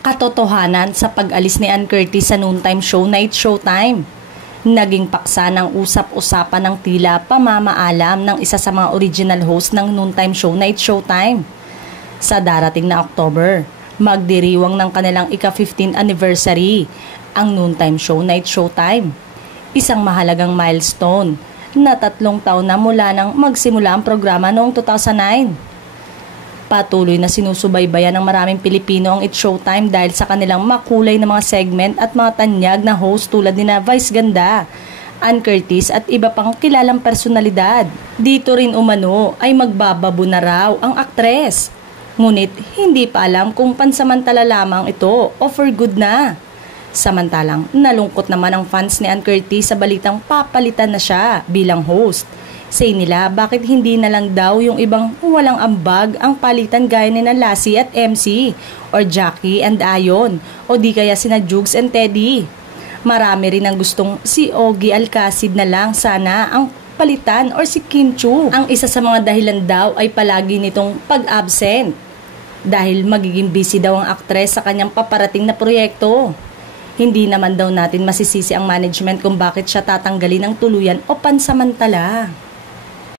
Katotohanan sa pag-alis ni Ann Curtis sa noontime show na It's Showtime. Naging paksa ng usap-usapan ng tila pamamaalam ng isa sa mga original host ng noontime show na It's Showtime. Sa darating na October, magdiriwang ng kanilang ika-15th anniversary ang noontime show na It's Showtime. Isang mahalagang milestone na 3 taon na mula nang magsimula ang programa noong 2009. Patuloy na sinusubaybayan ng maraming Pilipino ang It's Showtime dahil sa kanilang makulay na mga segment at mga tanyag na host tulad ni Vice Ganda, Ann Curtis at iba pang kilalang personalidad. Dito rin umano ay magbababo na raw ang aktres. Ngunit hindi pa alam kung pansamantala lamang ito o for good na. Samantalang nalungkot naman ang fans ni Ann Curtis sa balitang papalitan na siya bilang host. Say nila bakit hindi na lang daw yung ibang walang ambag ang palitan gaya ni Lassie at MC or Jackie and Ayon o di kaya sina Jugs and Teddy. Marami rin ang gustong si Ogie Alcacid na lang sana ang palitan or si Kim Chu. Ang isa sa mga dahilan daw ay palagi nitong pag-absent dahil magiging busy daw ang aktres sa kanyang paparating na proyekto. Hindi naman daw natin masisisi ang management kung bakit siya tatanggalin ng tuluyan o pansamantala.